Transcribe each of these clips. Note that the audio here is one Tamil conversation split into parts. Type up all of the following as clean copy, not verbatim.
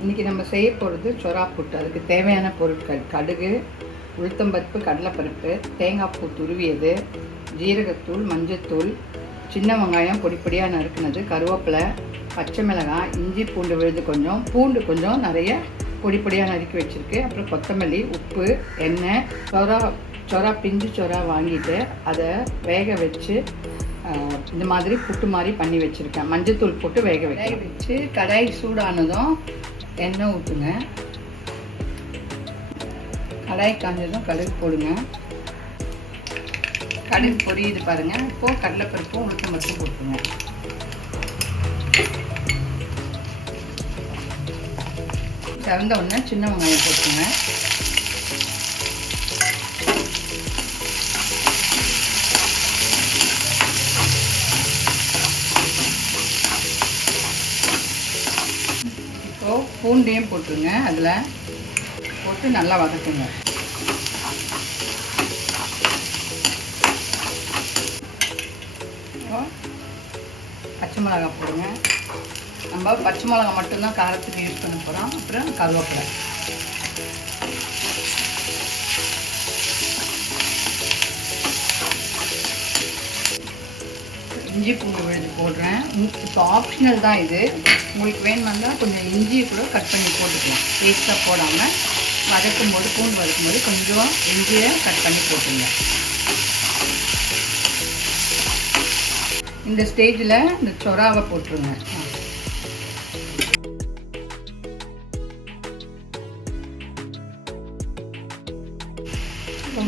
இன்றைக்கி நம்ம செய்ய போகிறது சொரா புட்டு. அதுக்கு தேவையான பொருட்கள்: கடுகு, உளுத்தம்பருப்பு, கடலைப்பருப்பு, தேங்காய் பூ துருவியது, ஜீரகத்தூள், மஞ்சத்தூள், சின்ன வெங்காயம் பொடி பொடியாக நறுக்குனது, கருவேப்பிலை, பச்சை மிளகாய், இஞ்சி பூண்டு விழுது கொஞ்சம், பூண்டு கொஞ்சம் நிறைய பொடி பொடியாக நறுக்கி வச்சுருக்கு. அப்புறம் கொத்தமல்லி, உப்பு, எண்ணெய். சொரா பிஞ்சு சொரா வாங்கிட்டு அதை வேக வச்சு இந்த மாதிரி புட்டு மாதிரி பண்ணி வச்சுருக்கேன். மஞ்சத்தூள் போட்டு வேக வச்சு கடாய் சூடானதும் எண்ணெய் ஊற்றுங்க. கடாய் காஞ்சதும் கடுகு போடுங்க. கடுகு பொரியுது பாருங்கள். இப்போது கடலைப்பருப்பும் உளுத்தம்பருப்பும் போட்டுருங்க. செவந்த உடனே சின்ன வெங்காயம் போட்டுருங்க. இப்போது பூண்டையும் போட்டுருங்க. அதில் போட்டு நல்லா வதக்குங்க. பச்சை மிளகாய் போடுங்க. நம்ம பச்சை மிளகாய் மட்டும்தான் காரத்துக்கு யூஸ் பண்ண போகிறோம். அப்புறம் கருவேப்பிலை, இஞ்சி பூண்டு விழுது போடுறேன். இப்போ ஆப்ஷனல் தான் இது. உங்களுக்கு வேணும்னா கொஞ்சம் இஞ்சியை கூட கட் பண்ணி போட்டுக்கலாம். பேஸ்ட்டாக போடாமல் வதக்கும்போது, பூண்டு வதக்கும்போது கொஞ்சம் இஞ்சியை கட் பண்ணி போட்டுங்க. இந்த ஸ்டேஜில் இந்த சொராவை போட்டுருங்க.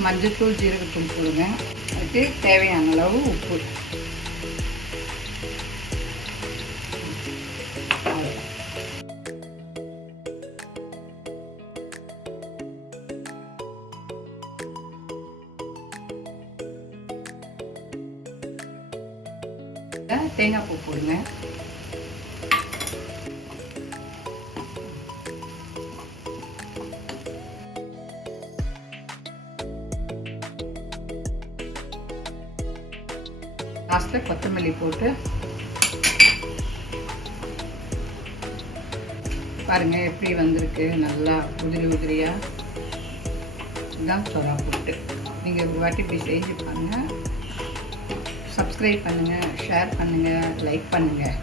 மஞ்சத்தூள், ஜீரகத்தூள் போடுங்க. அதுக்கு தேவையான அளவு உப்பு. தேங்காய் பூ போடுங்க. லாஸ்ட்டில் கொத்தமல்லி போட்டு பாருங்கள் எப்படி வந்திருக்கு. நல்லா உதிரி உதிரியாக. இதுதான் சொரா புட்டு. நீங்கள் ஒரு வாட்டி இப்படி செஞ்சு பாருங்கள். சப்ஸ்கிரைப் பண்ணுங்கள், ஷேர் பண்ணுங்கள், லைக் பண்ணுங்கள்.